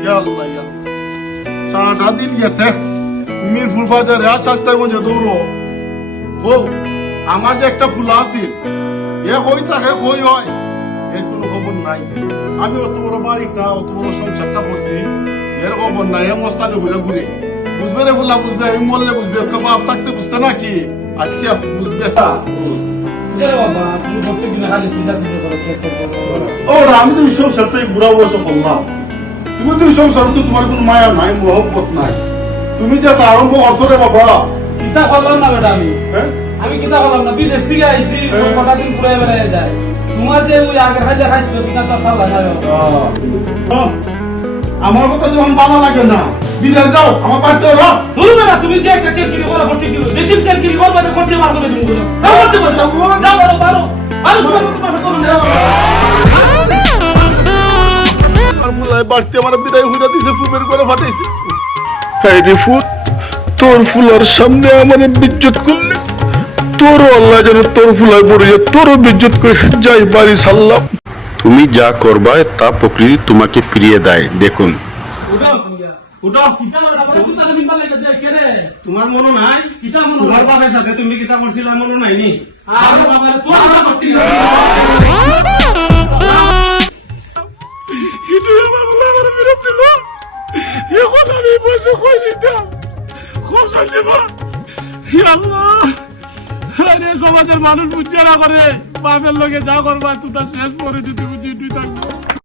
ইয়া আল্লাহ ইয়া সারাটা দিন গেছে মিরপুর বাজারে আসাস্তায় মধ্যে দৌড়ো ও আমার যে একটা ফুলা আছিল এ হই থাকে হই হয় এর কোনো খবর নাই আমি অত বড় বাড়িটা অত বড় সংসারটা করছি এর খবর নাই এ মস্তানি ঘুরে ঘুরে বুঝবে রে ফুলা বুঝবে আমি মরলে বুঝবে বাপ থাকতে বুঝতে নাকি আচ্ছা বুঝবে ওরা আমি তো সংসার তো বুড়া বয়স করলাম তুমি তো সংসার তো তোমার কোনো মায়া নাই মহব্বত নাই তুমি যে আরম্ভ করছো রে বাবা কিতা করলাম না বেটা আমি কিতা করলাম না বিদেশ থেকে আইছি কটা দিন ঘুরে বেড়ায় যায় তোমার যে ওই আগের খাইলে খাইছিল কিনা তো সালা না আমার কথা যখন ভালো লাগে না বিদেশ যাও আমার বাড়িতে রহ বলবে না তুমি যে একটা তেলকিরি করো ভর্তি কিলো বেশি তেলকিরি করবে না করতে পারবে না তুমি বলো তাও করতে পারবে যাও পারো পারো পারো তোমার করো না আর ফুলাই বাড়তে আমার বিদায় হইরা দিছে ফুবের করে ফাটাইছে হায় রে ফুট তোর ফুলার সামনে আমার বিজ্জত করলে তোর আল্লাহ যেন তোর ফুলাই পড়ে যায় তোরও বিজ্জত করে যাই বাড়ি সাল্লাম তুমি যা করবা তা প্রকৃতি তোমাকে ফিরিয়ে দেয় দেখুন। তোমার মনে নাই তোমার বাবার সাথে তুমি কিতা করছিল মনে নাই নি এখন আমি বসে কই দিতাম খুব সন্দেবা সমাজের মানুষ বুঝছে না করে বাপের লোকে যা করবার তোটা শেষ করে দিতে বুঝি তুই থাকবো